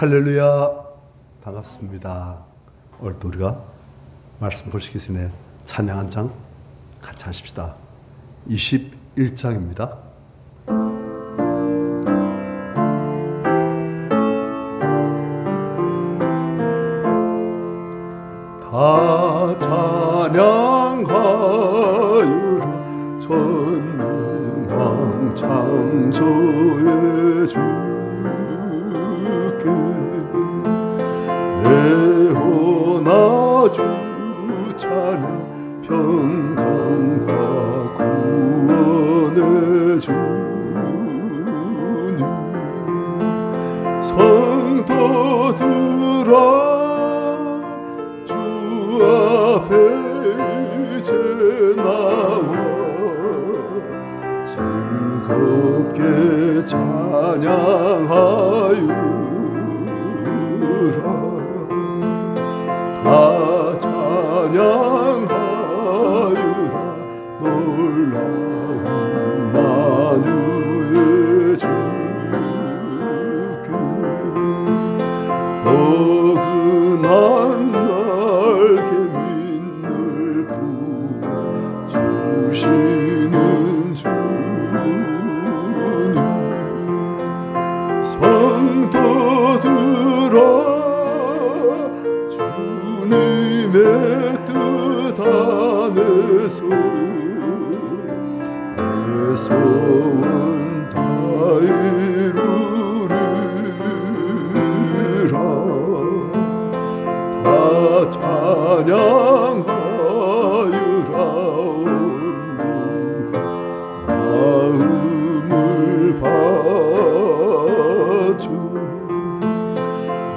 할렐루야, 반갑습니다. 오늘도 우리가 말씀 보시기 전에 찬양 한 장 같이 하십시다. 21장입니다. 다 찬양하여라 전능왕 창조의 주께 내호나 주 찬양 평강과 구원의 주님 성도들아 주 앞에 이제 나와 즐겁게 찬양하유라 다 찬양하유라 놀라운 만유의 주께 포근한 날개 민을 부어 주시는 주님 성도들아 주님의 뜻 안에서 내 소원 다 이루리라 다 찬양하유라 마음을 바쳐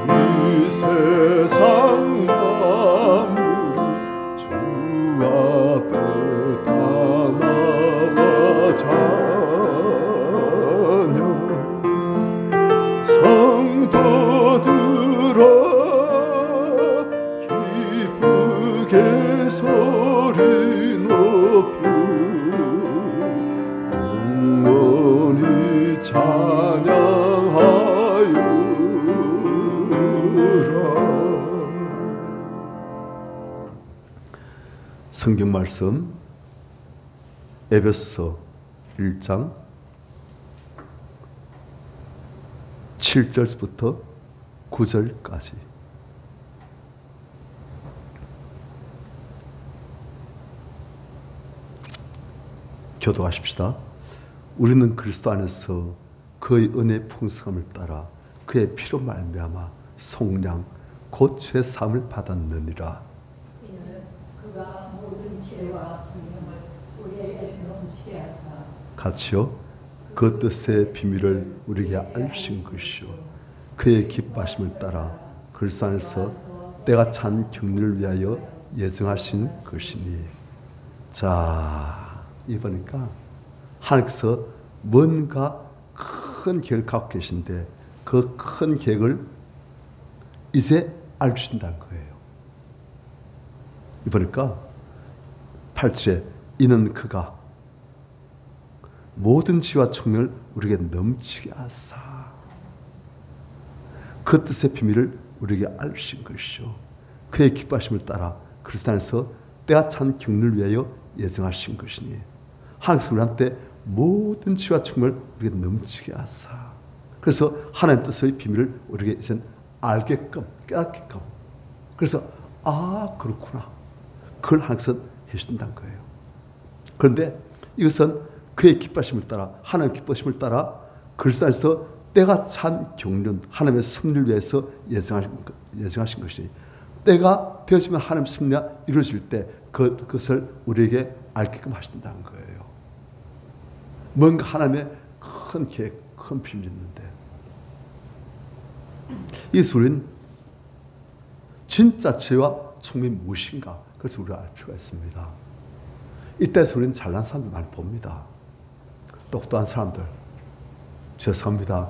이 세상 만물이 주 앞에 다 나와 찬양 성도들아 기쁘게 소리 높여 영원히 찬양하유라. 성경 말씀 에베소서 1장 7절부터 9절까지 교도하십시다. 우리는 그리스도 안에서 그의 은혜의 풍성함을 따라 그의 피로 말미암아 속량 곧 죄 사함을 받았느니라. 이는 그가 모든 지혜와 총명을 우리에게 넘치게 하사 같이요 그 뜻의 비밀을 우리에게 알신 것이요 그의 기뻐하심을 따라 그리스도 안에서 때가 찬 격리를 위하여 예정하신 것이니. 자, 이보니까 하나님께서 뭔가 큰 계획을 갖고 계신데 그 큰 계획을 이제 알려주신다는 거예요. 이보니까 8절에 이는 그가 모든 지혜와 총명을 우리에게 넘치게 하사 그 뜻의 비밀을 우리에게 알려주신 것이요 그의 기뻐하심을 따라 그리스도 안에서 때가 찬 격리를 위하여 예정하신 것이니. 하나님께서 우리한테 모든 지혜와 총명을 우리에게 넘치게 하사 그래서 하나님 뜻의 비밀을 우리에게 이제 알게끔 깨닫게끔 그래서 아 그렇구나 그걸 하나님께서 해주신다는 거예요. 그런데 이것은 그의 기뻐하심을 따라 하나님의 기뻐하심을 따라 그리스도 안에서 때가 찬 경륜 하나님의 승리를 위해서 예정하신 것이 때가 되어지면 하나님의 승리가 이루어질 때 그것을 우리에게 알게끔 하신다는 거예요. 뭔가 하나님의 큰 계획, 큰 비밀이 있는데 이 소리는 진짜 지혜와 총명이 무엇인가 그래서 우리가 알 필요가 있습니다. 이때 소리는 잘난 사람들 많이 봅니다. 똑똑한 사람들 죄송합니다.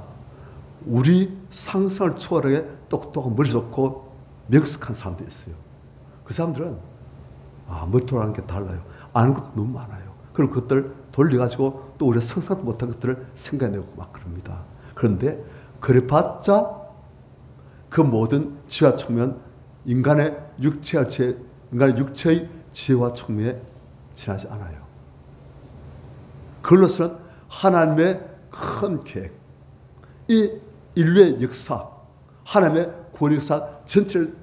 우리 상상을 초월하게 똑똑하고 머리 좋고 명석한 사람도 있어요. 그 사람들은 머리 돌아가는 게 달라요. 아는 것도 너무 많아요. 그럼 그것들 돌려가지고 또 우리가 상상도 못한 것들을 생각해내고 막 그럽니다. 그런데 그래봤자 그 모든 지혜와 총명은 인간의 육체의 지혜와 총명에 지나지 않아요. 그걸로서는 하나님의 큰 계획, 이 인류의 역사, 하나님의 구원 역사 전체를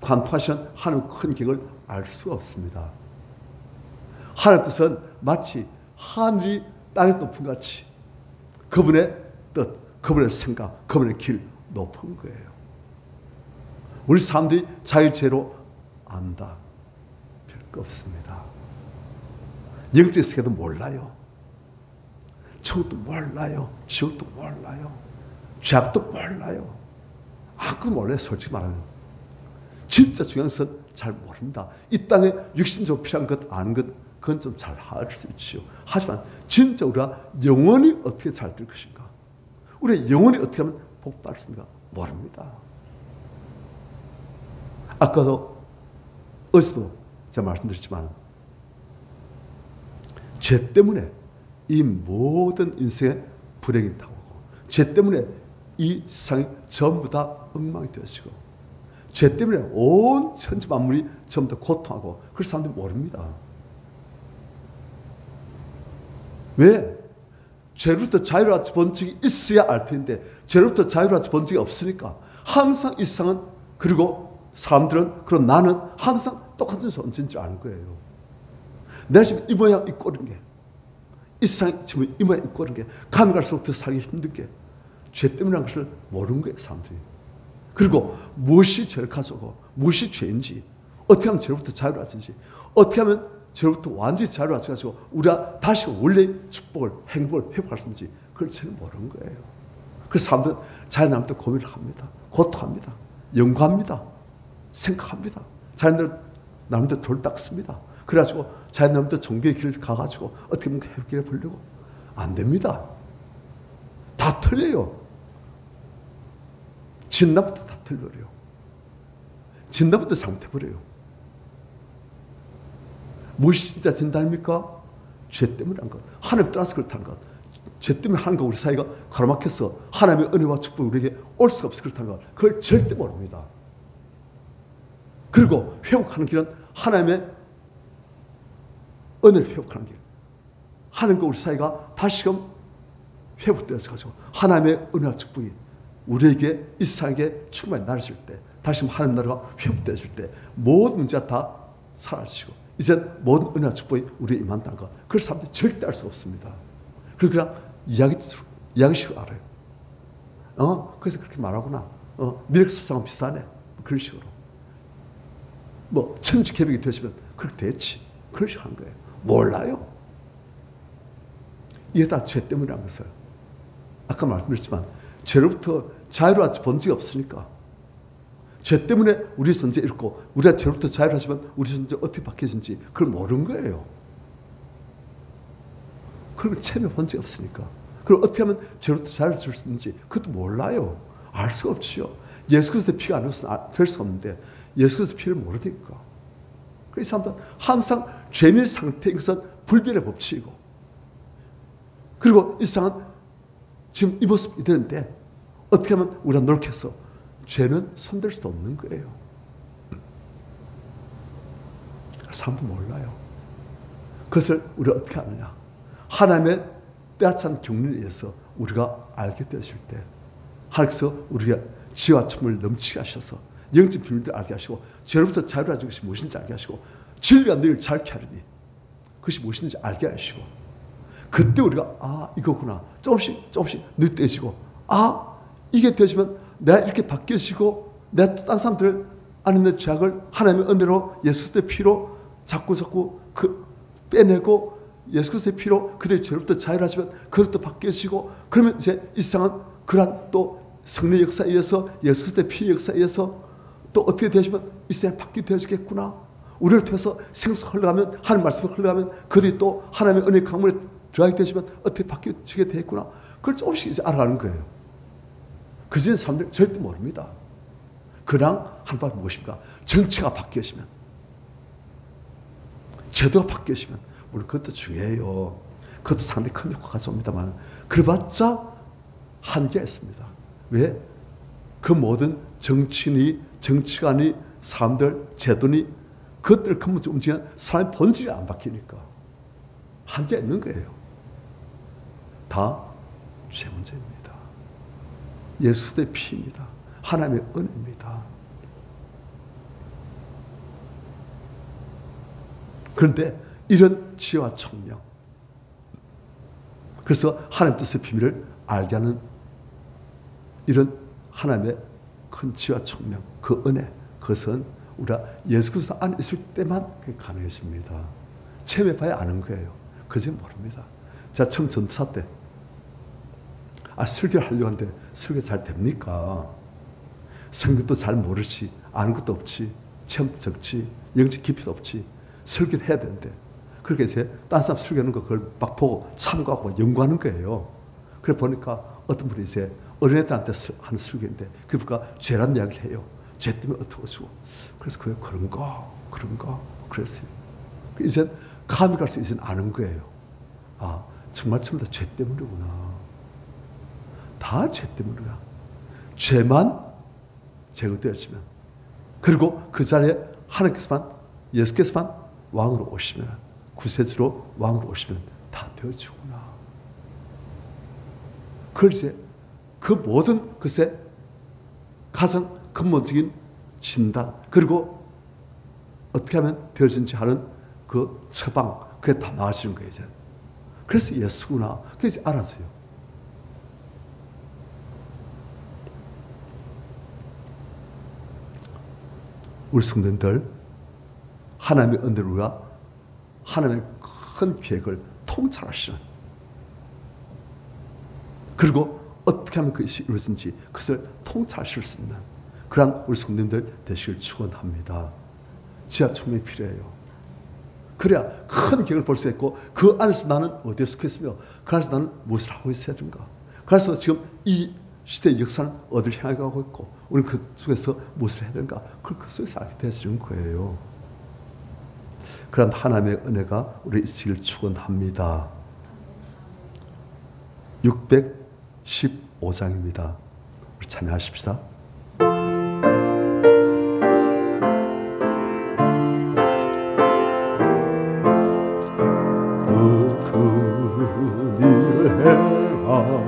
관통하시는 하나님의 큰 계획을 알 수가 없습니다. 하나님 뜻은 마치 하늘이 땅에 높은 것 같이 그분의 뜻, 그분의 생각, 그분의 길 높은 거예요. 우리 사람들이 자유제로 안다. 별거 없습니다. 영적 세계도 몰라요. 천국도 몰라요. 지옥도 몰라요. 죄악도 몰라요. 아무것도 몰라요. 솔직히 말하면. 진짜 중요한 것은 잘 모른다. 이 땅에 육신적으로 필요한 것, 아는 것, 그건 좀 잘 할 수 있지요. 하지만 진짜 우리가 영원히 어떻게 잘 될 것인가? 우리가 영원히 어떻게 하면 복받을 수 있는가? 모릅니다. 아까도 어제도 제가 말씀드렸지만 죄 때문에 이 모든 인생의 불행이 타고 죄 때문에 이 세상이 전부 다 엉망이 되어지고 죄 때문에 온 천지 만물이 전부 다 고통하고 그래서 사람들이 모릅니다. 왜? 죄로부터 자유로워진 본질이 있어야 알 텐데 죄로부터 자유로워진 본질이 없으니까 항상 이 세상은 그리고 사람들은 그리고 나는 항상 똑같은 존재인 줄 아는 거예요. 내가 지금 이 모양 이 꼴인 게 이 세상에 지금 이 모양 이 꼴인 게 가면 갈수록 더 살기 힘든 게 죄 때문이라는 것을 모르는 거예요. 사람들이. 그리고 무엇이 죄를 가져오고 무엇이 죄인지 어떻게 하면 죄로부터 자유로워지는지 어떻게 하면 죄로부터 완전히 자유로워져가지고 우리가 다시 원래의 축복을 행복을 회복할 수 있는지 그걸 전혀 모르는 거예요. 그래서 사람들은 자연나름대 고민을 합니다. 고통합니다. 연구합니다. 생각합니다. 자연대로 나름대로 돌 닦습니다. 그래가지고 자연나름대로 종교의 길을 가가지고 어떻게 보면 해결해 보려고 안 됩니다. 다 틀려요. 진단부터 다 틀려요. 진단부터 잘못해버려요. 무엇이 진짜 진단입니까? 죄 때문에 한 것. 하나님 떠나서 그렇다는 것. 죄 때문에 하는 것 우리 사이가 가로막혀서 하나님의 은혜와 축복이 우리에게 올 수가 없어 그렇다는 것. 그걸 절대 모릅니다. 그리고 회복하는 길은 하나님의 은혜를 회복하는 길. 하나님과 우리 사이가 다시금 회복되어서 가지고 하나님의 은혜와 축복이 우리에게 이 세상에 충만히 나르실 때 다시 하나님 나라가 회복되어질 때 모든 문제가 다 사라지고 이제 모든 은혜와 축복이 우리에 임한다는 것. 그걸 사람들이 절대 알 수가 없습니다. 그냥 이야기식으로 알아요. 그래서 그렇게 말하구나. 미륵사상은 비슷하네. 그런 식으로. 뭐 천지개벽이 되시면 그렇게 됐지. 그런 식으로 한 거예요. 몰라요. 이게 다 죄 때문이라는 것을. 아까 말씀드렸지만 죄로부터 자유로워진 본질이 없으니까 죄 때문에 우리 존재 잃고 우리가 죄로부터 자유로워지면 우리 존재 어떻게 바뀌어진지 그걸 모르는 거예요. 그리고 체험의 본질이 없으니까. 그럼 어떻게 하면 죄로부터 자유로워질 수 있는지 그것도 몰라요. 알 수가 없지요. 예수 그리스도의 피가 안 흘러서 될 수가 없는데 예수 그리스도의 피를 모르니까. 그래서 사람들은 항상 죄인 상태인 것은 불변의 법칙이고 그리고 이 세상은 지금 이 모습이 되는데 어떻게 하면 우리가 노력해서 죄는 손댈 수도 없는 거예요. 사람도 몰라요. 그것을 우리가 어떻게 아느냐. 하나님의 때아찬 경륜에 의해서 우리가 알게 되실 때 하나님께서 우리가 지혜와 춤을 넘치게 하셔서 영적 비밀들을 알게 하시고 죄로부터 자유로워진 것이 무엇인지 알게 하시고 진리가 너희를 자유케 하리니 그것이 무엇인지 알게 하시고 그때 우리가 이거구나 조금씩 느껴지고 이게 되어지면 내가 이렇게 바뀌어지고 내가 또 다른 사람들 안에 있는 죄악을 하나님의 은혜로 예수 그리스도의 피로 자꾸 빼내고 예수 그리스도의 피로 그들의 죄로부터 자유로워지면 그것도 바뀌어지고 그러면 이제 이 세상은 그러한 또 성령의 역사에 의해서 예수 그리스도의 피의 역사에 의해서 또 어떻게 되어지면 이 세상이 바뀌게 되어지겠구나. 우리를 통해서 생수 흘러가면 하나님 말씀이 흘러가면 그들이 또 하나님의 은혜의 강물에 들어가게 되시면 어떻게 바뀌어지게 되겠구나. 그걸 조금씩 이제 알아가는 거예요. 그 전에 사람들 절대 모릅니다. 그냥 한 번 무엇입니까? 정치가 바뀌어지면 제도가 바뀌어지면 물론 그것도 중요해요. 그것도 상당히 큰 효과가 가져옵니다만 그래봤자 한계가 있습니다. 왜? 그 모든 정치인이, 정치관이, 사람들, 제도니 그것들을 근본적으로 움직이는 사람의 본질이 안 바뀌니까 한계가 있는 거예요. 다 죄 문제입니다. 예수의 피입니다. 하나님의 은혜입니다. 그런데 이런 지혜와 총명, 그래서 하나님 뜻의 비밀을 알게 하는 이런 하나님의 큰 지혜와 총명, 그 은혜, 그것은 우리가 예수 그리스도 안에 있을 때만 그게 가능해집니다. 체험해봐야 아는 거예요. 그저 모릅니다. 제가 처음 전도사 때 설교를 하려고 하는데 설교 잘 됩니까? 성경도 잘 모르지, 아는 것도 없지, 체험도 적지, 영적 깊이도 없지, 설교를 해야 되는데 그렇게 이제 딴 사람 설교하는 거 그걸 막 보고 참고하고 연구하는 거예요. 그래 보니까 어떤 분이 이제 어린애들한테 하는 설교인데 그러니까 죄란 이야기를 해요. 죄 때문에 어떻게 주고. 그래서 그게 그런가 그랬어요. 이제 감이 갈수 이제 아는 거예요. 아, 정말 전부 다 죄 때문이구나. 다 죄 때문이구나. 죄만 제거되어지면, 그리고 그 자리에 하나님께서만, 예수께서만 왕으로 오시면, 구세주로 왕으로 오시면 다 되어지구나. 그걸 이제 그 모든 것에 가장 근본적인 진단, 그리고 어떻게 하면 되어진지 하는 그 처방, 그게 다 나아지는 거예요, 이제. 그래서 예수구나. 그래서 알았어요. 우리 성도님들, 하나님의 은혜로 우리가 하나님의 큰 계획을 통찰하시는, 그리고 어떻게 하면 그것이 이루어진지 그것을 통찰하실 수 있는 그러한 우리 성도님들 되시길 축원합니다. 지하 총명이 필요해요. 그래야 큰 계획을 볼 수 있고 그 안에서 나는 어디에 속했으며 그 안에서 나는 무엇을 하고 있어야 되는가. 그래서 지금 이 시대의 역사는 어디를 향해 가고 있고 우리는 그 속에서 무엇을 해야 되는가. 그걸 그 속에서 알게 되시는 거예요. 그런 하나님의 은혜가 우리 있으길 축원합니다. 615장입니다. 우리 찬양하십시다.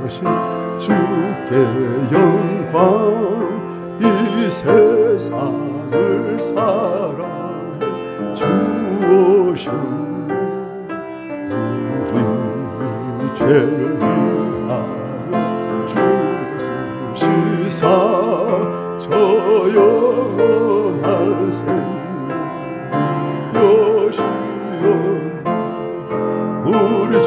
하신 주께 영광, 이 세상을 사랑해 주오신 우리 죄를 위하여 죽으시사 저 영원한 생명 여시온 우리 주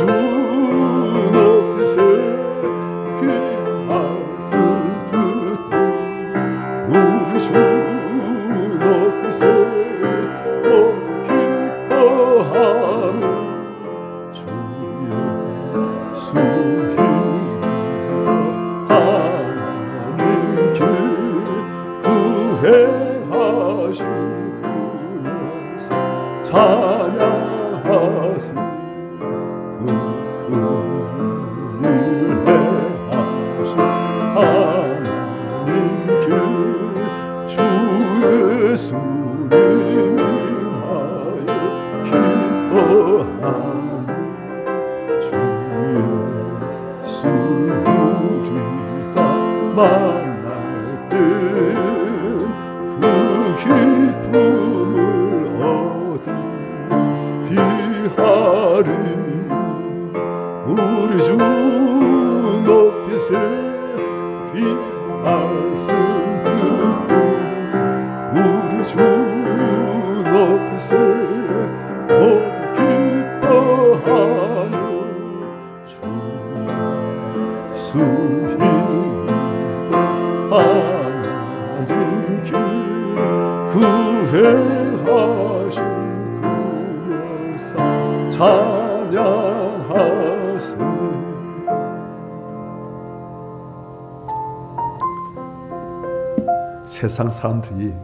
세상 사람들이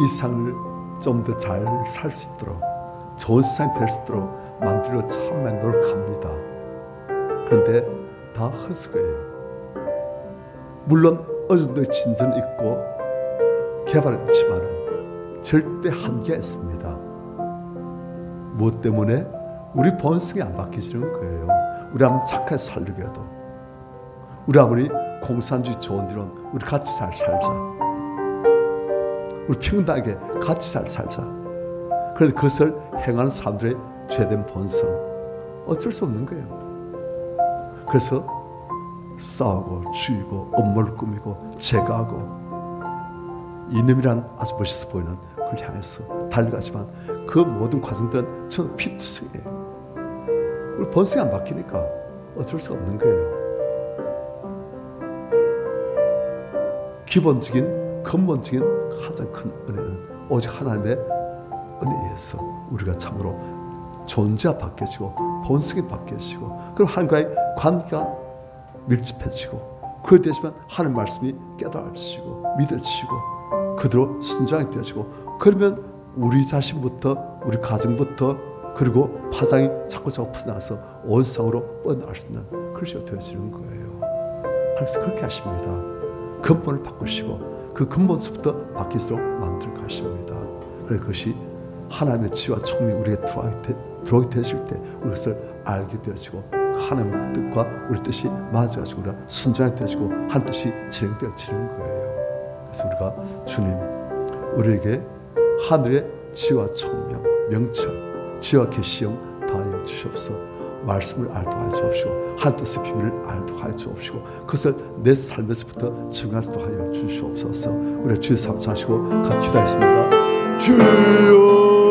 이 세상을 좀 더 잘 살 수 있도록 좋은 세상이 될 수 있도록 만들려고 참 많이 노력합니다. 그런데 다 헛수고예요. 물론 어느 정도의 진전은 있고 개발은 있지만은 절대 한계가 있습니다. 무엇 때문에? 우리 본성이 안 바뀌시는 거예요. 우리 아무리 착하게 살려고 해도, 우리 아무리 공산주의 좋은 이론, 우리 같이 잘 살자, 우리 평등하게 같이 잘 살자. 그래서 그것을 행하는 사람들의 죄된 본성, 어쩔 수 없는 거예요. 그래서 싸우고 죽이고 음모를 꾸미고 제거하고, 이놈이란 아주 멋있어 보이는 그걸 향해서 달려가지만 그 모든 과정들은 저는 피투성이에요. 우리 본성이 안 바뀌니까 어쩔 수 없는 거예요. 기본적인 근본적인 가장 큰 은혜는 오직 하나님의 은혜에 의해서 우리가 참으로 존재가 바뀌어지고 본성이 바뀌어지고, 그럼 하나님과의 관계가 밀집해지고, 그에 대해서만 하나님 말씀이 깨달아지고 믿어지고 그대로 순종이 되어지고, 그러면 우리 자신부터, 우리 가정부터, 그리고 파장이 자꾸 퍼져나가서 온 세상으로 뻗어나갈 수 있는 그릇이 되어지는 거예요. 그래서 그렇게 하십니다. 근본을 바꾸시고 그 근본서부터 바뀌도록 만들어 가십니다. 그래서 그것이 하나님의 지혜와 총명이 우리에게 들어오게 되실 때 우리 그것을 알게 되어지고, 하나님의 뜻과 우리 뜻이 맞아가지고 우리가 순종하게 되어지고 한 뜻이 진행되어지는 거예요. 그래서 우리가 주님, 우리에게 하늘의 지혜와 총명, 명철, 지혜와 계시형 다하여 주시옵소서. 말씀을 알도록 하여 주옵시고 한 뜻의 비밀을 알도록 하여 주옵시고 그것을 내 삶에서부터 증언하도록 하여 주시옵소서. 우리 주의 삼창하시고 같이 기도하겠습니다. 주여